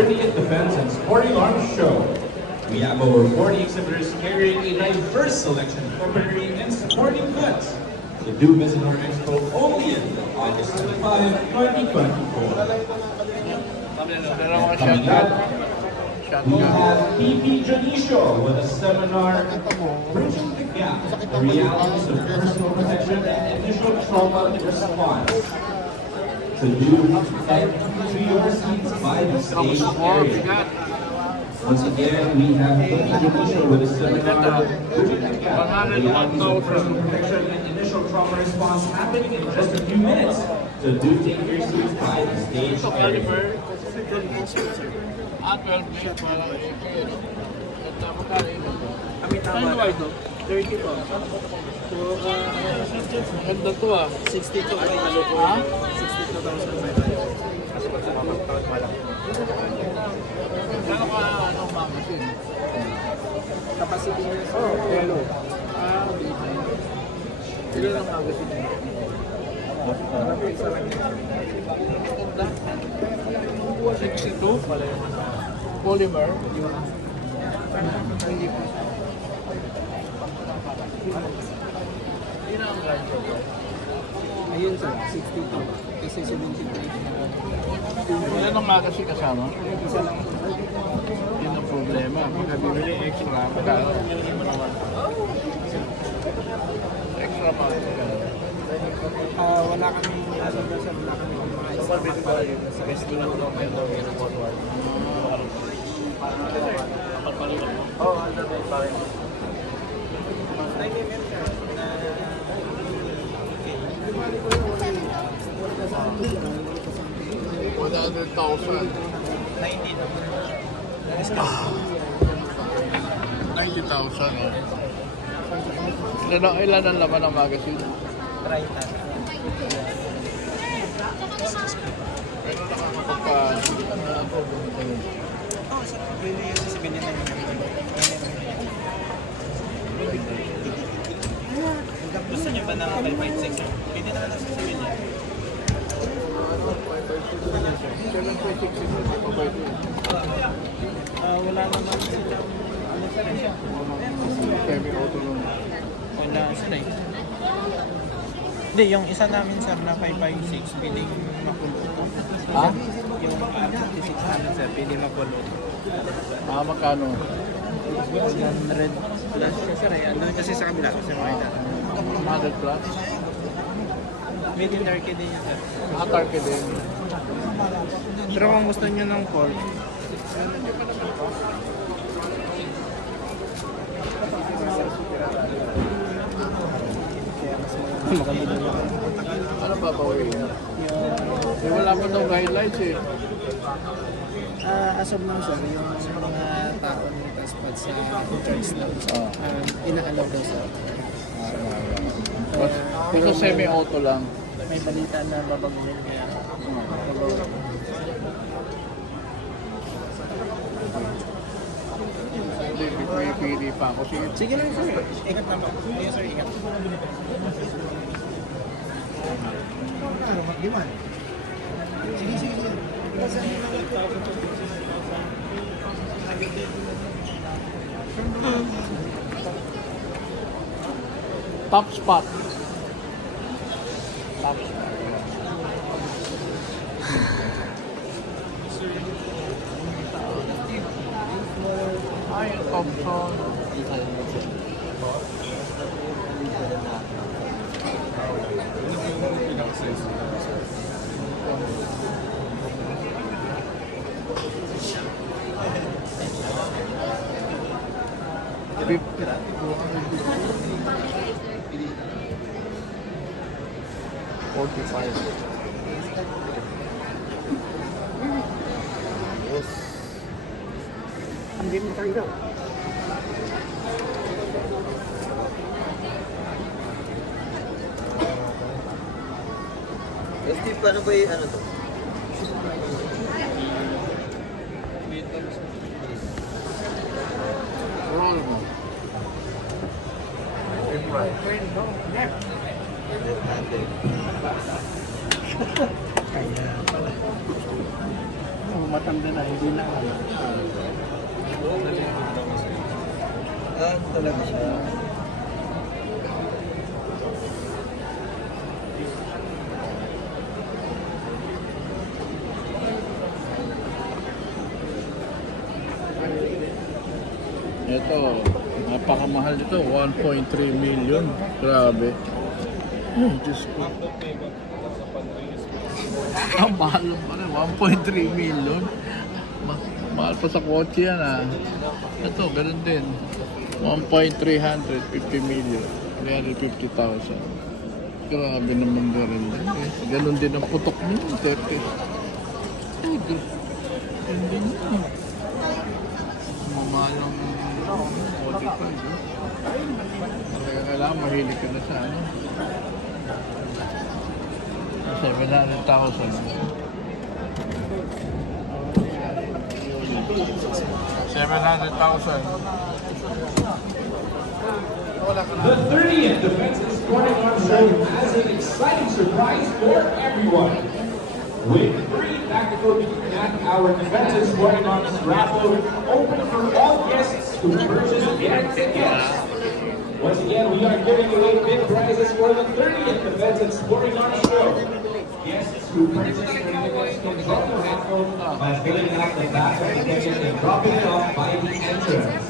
30th Defense and Sporting Arms Show. We have over 40 exhibitors carrying a diverse selection of weaponry and supporting goods. So do visit our expo only until August 25, 2024. Coming up, we have PP Janicio with a seminar, Bridging the Gap, the realities of personal protection and initial trauma response. So do head to your seats by the stage area. Once again, we have PP Janicio with a seminar, Bridging the Gap, the realities of personal protection and initial trauma response, happening in just a few minutes. So do take your seats by the stage area. 12 minutes para i-ano. At magkano ito? Kami tama. Ano ba ito? 30 po. So, Ganda to ah. 62 ay ano po. Ha? 62,000 kasi pag sa kapag malaki. Gano'n ka ano magasin? Capacity niya sa yellow. Okay. Ilan ang magasin niya? Marami isa lang niya. Ganda. 62 pala yung ano. Polymer. Hindi po. Ilan ang radyo ko? Ayun sir, 62. Kasi 73. Ilan ang magasin kasama? Isa lang. Yun ang problema. Pagka bibili extra, magkano? Extra magasin. Wala kami nasa sa wala kami mga isa. Sa wrestling lang daw kayo daw yun ang forward. Oo, underbelly pa rin. 100,000. 90,000 eh. Ilan ang laman ng magazine? 30. Pero nakakapagpa... Oo, sir. Pwede yung sasabihin namin. Gusto niyo ba na 5.6? Pwede naman ang sasabihin niya. 7.6 ito, mabait yun. Wala naman silang ano sir eh. Semi-auto lang. Wala sir eh. Hindi, yung isa namin sir na 556, pwedeng mapulot. Ha? Yung R56 namin sir, pwede mapulot. Ah, magkano? 100 plus siya sir eh. Ano kasi sa kabila kasi makita. 100 plus? Made in Turkey din yun sir. Ah, Turkey din. Pero kung gusto niyo ng pork, Ano ba ba yun? Eh, wala pa daw guidelines eh. as of now sir, yung mga tao ng passport sa church lang sir, ina-allow daw sir. Basta semi-auto lang. May balita na babaguhin kaya Hindi, may pili pa ako. Sige, sige lang sir, ingat naman. Yes sir, ingat. Sige, sige, sige. top spot. Top spot. Ay, Thompson. $45. Yes. Hindi mo tayo. Steve, paano ba yung ano to? Roll mo. Kaya pala. Matanda na, hindi na. Talaga siya. Ito, napakamahal ito, 1.3 million. Grabe. Ay, Diyos ko. Ang mahal pa rin, 1.3 million. Mahal pa sa kotse yan ah. Ito, ganun din. 1.350 million. 350,000. Grabe naman na rin. Ganun din ang putok niyo, 30. Ay, Diyos. Hindi na. Mamahal ang kotse pa. Kaya kailangan mahilig ka na sa ano. 700,000. 700,000. The 30th Defensive Sporting Arms Show has an exciting surprise for everyone. With 3 tactical at our Defensive Sporting Arms raffle open for all guests who purchase their tickets. Once again, we are giving away big prizes for the 30th Defensive Sporting Arms Show. Guests who purchase their tickets can join the raffle by filling out the back of the ticket and dropping it off by the entrance.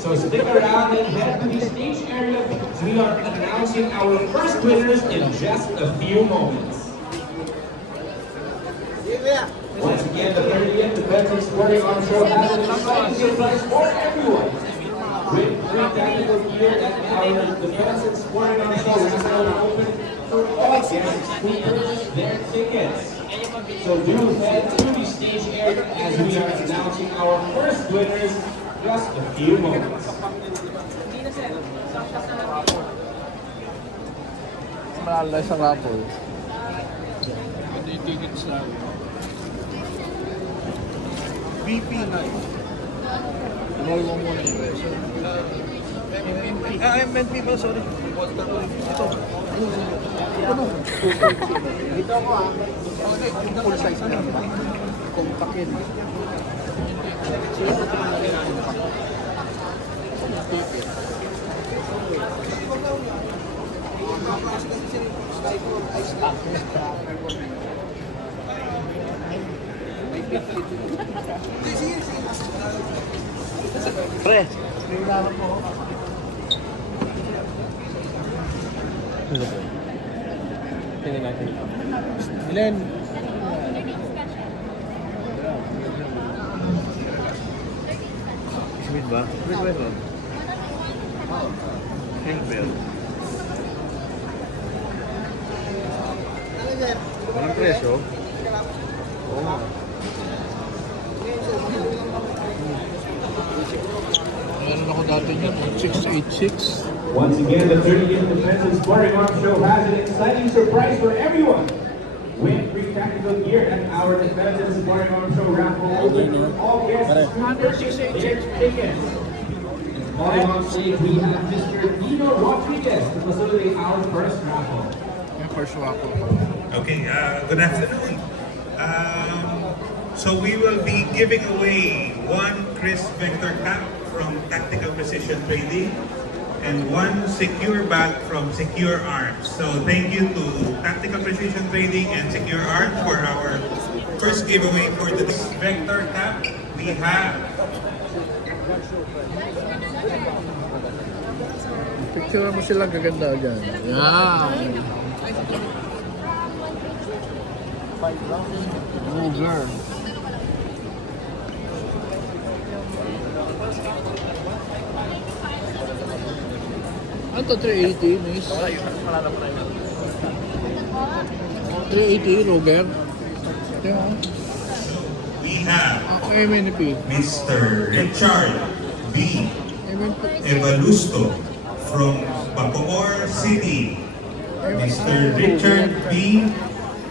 So stick around and head to the stage area because we are announcing our first winners in just a few moments. Once again, the 30th Defensive Sporting Arms Show has an exciting surprise for everyone. With 3 tactical gear at our Defensive Sporting Arms Show raffle open for all guests who purchase their tickets. So do head to the stage area as we are announcing our first winners just a few moments. Mahal na sa raffle. Hindi ticket sa BP na. Roll mo muna yung peso. MNP ba? Sorry. Ito. Dito ako ah. Full size na. Kumpakin. Pre, tingnan mo. Tingnan natin. Ilan? Smith ba? Smith ba ito? Hillbell. Anong presyo? Oo nga. Meron ako dati niyan, 686. Once again, the 30th Defensive Sporting Arms Show has an exciting surprise for everyone. Win free tactical gear at our Defensive Sporting Arms Show raffle open for all guests who purchase their tickets. Calling on stage, we have Mr. Nino Rodriguez to facilitate our first raffle. Yung first raffle. Okay, good afternoon. So we will be giving away 1 Chris Vector cap from Tactical Precision Trading and 1 secure bag from Secure Arms. So thank you to Tactical Precision Trading and Secure Arms for our first giveaway for the Vector cap. We have Picture mo sila gaganda dyan. Yan. Ruger. Ano to, 380, miss? 380, Ruger. Yeah. we have Ako, MNP. Mr. Richard B. MNP. Evalusto from Bacoor City. Mr. Richard B.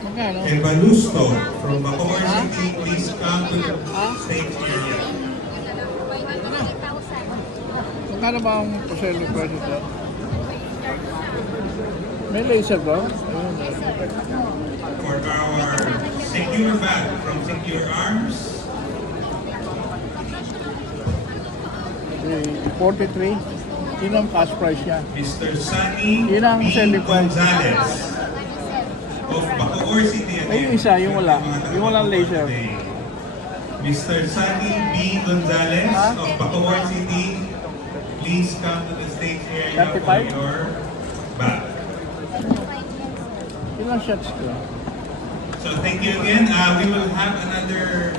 Magkano? Evalusto from Bacoor City, please come to the stage area. Magkano ba ang pasel ng price ito? May laser ba? Ayun. For our secure bag from Secure Arms, 43. Yun ang cash price niya. Mr. Sunny Yun ang B. selling price. Gonzalez of Bacoor City. Ay, yung isa, yung wala. Yung walang laser. Mr. Sunny B. Gonzalez of Bacoor City, please come to the stage area for 35? your bag. Ilang shots ko? So thank you again. We will have another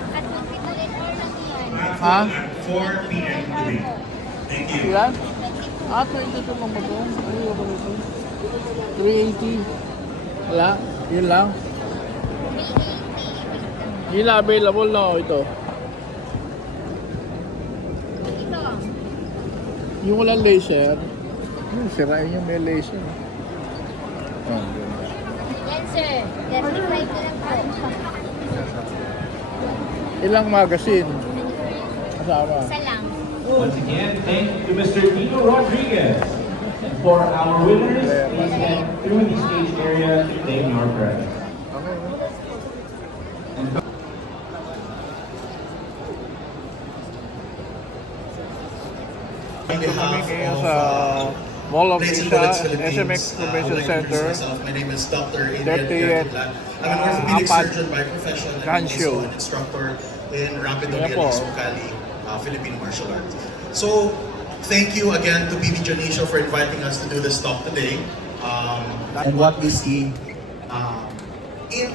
raffle Ah? at 4 p.m. today. Thank you. Ilan? 22 lang ba ito? Ay, ako nito. 380. Wala? Yun lang? Yun lang available na ito. Yung walang laser, sirain yung may laser. Oh, ganda. Yan sir, 35 na lang po. Ilang magazine? Kasama. Isa lang. Once again, thank you to Mr. Tito Rodriguez. And for our winners, please head through the stage area to claim your prize. Okay. And On behalf Ngayon of sa Mall of Blades and Asia, Bullets Philippines, SMX I Convention would like to introduce Center. myself. My name is Dr. Adrian 30th, Gartula. I'm an orthopedic apat, surgeon by profession and Gansyo. also an instructor in Rapid Kaya Dominance po. Sukali, Philippine martial arts. So, thank you again to PB Janisho for inviting us to do this talk today. And what we see in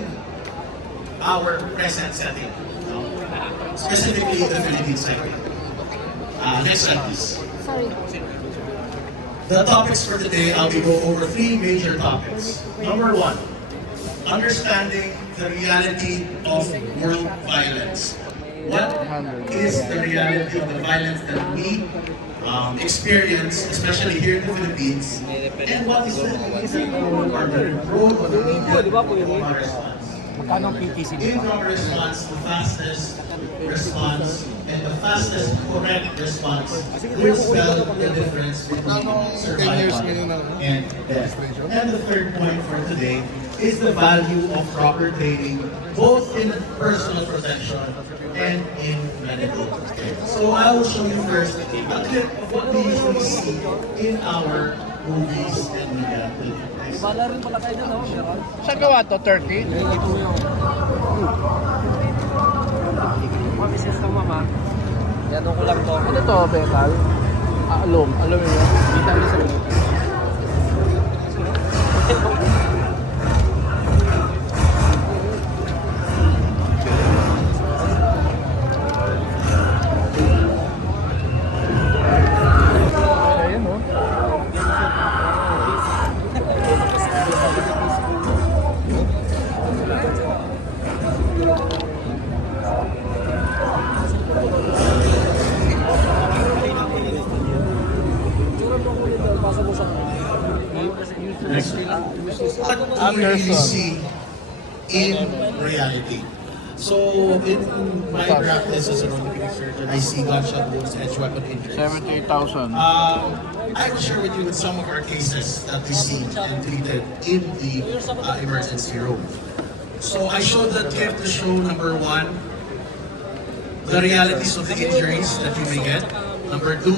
our present setting, specifically the Philippine setting. Next slide, please. Sorry. The topics for today, I will go over 3 major topics. Number 1, understanding the reality of world violence. What is the reality of the violence that we experience, especially here in the Philippines, and what is the role of the media of our response? In our response, the fastest response and the fastest correct response will spell the difference between survival and death. And the third point for today is the value of proper training, both in personal protection and in medical care. So I will show you first a clip of what we usually see in our movies and media. Saan gawa to? 30? Business ng mama. Yan ko lang to. Ano to, Bekal? Alum. Alum yun. Kita niyo sa minuto. Ayan o. What do we really see in reality? So, in my practice as an orthopedic surgeon, I see gunshot wounds, edge weapon injuries. 78,000. I will share with you with some of our cases that we see and treated in the emergency room. So, I showed the clip to show number 1, the realities of the injuries that you may get. Number 2,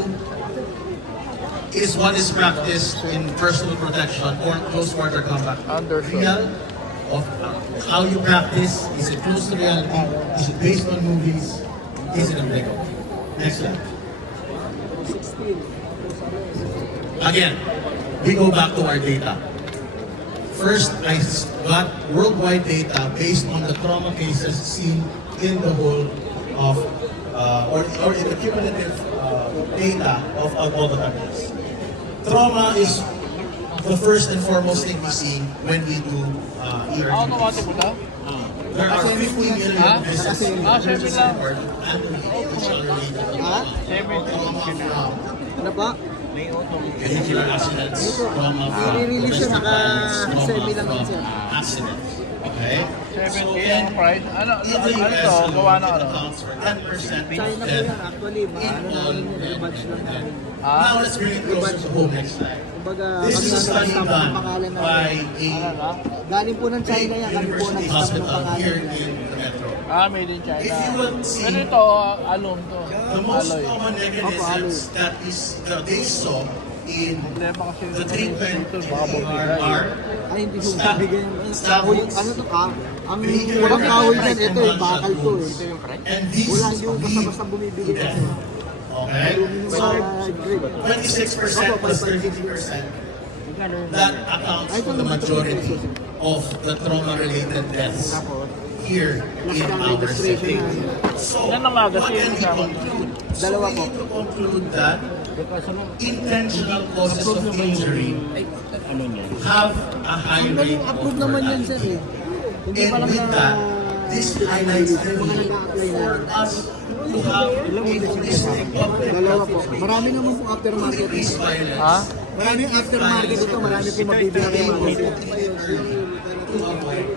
is what is practiced in personal protection or close quarter combat. Understood. Real of how you practice, is it close to reality? Is it based on movies? Is it a breakout? Next slide. Again, we go back to our data. First, I got worldwide data based on the trauma cases seen in the whole of, or in the cumulative data of all the countries. Trauma is the first and foremost thing we see when we do Automatic ERGs. mo na? There are 50 million visits seven lang. and which are related trauma from Ano po? vehicular accidents, trauma from I-release siya, domestic violence, naka-semi trauma lang from siya. accidents. Okay? 70 ang price. Ano in the US to? Gawa na alone, it ano? accounts for 10% China of po death yan, actually. in Ano all namin yun, regions. rebadge lang namin. Now let's bring it closer to home next time. Kumbaga, This kami is a na study nagtama ng done pangalan by namin. a Galing po ng China yan, kami po university nagtama ng hospital pangalan here namin. in the metro. Made in China. If you would see Pero ito, alum to. the most Alloy. common mechanisms that they saw in Problema kasi the treatment dito, baka bumigay. are Ay, hindi ko mabigay yung kahoy. Ano to ka? Ang walang kahoy yan, ito eh, bakal to eh. and these Wala yung lead basta-basta to bumibigay death. kasi. Okay? So, So 26% plus 33%. That accounts for the majority of the trauma-related deaths here in our city. So, Yan ang what magazine, can we kasama. conclude? So, Dalawa we po. need to conclude that intentional causes of injury have a high rate of Approve naman yan, sir mortality. eh. Hindi And pa lang with na... that, this highlights the mga need nag-a-apply na. for us to have a holistic public Dalawa po. health Marami naman po aftermarket. decrease violence. Ha? Marami aftermarket ito, marami po mabibigay mga to avoid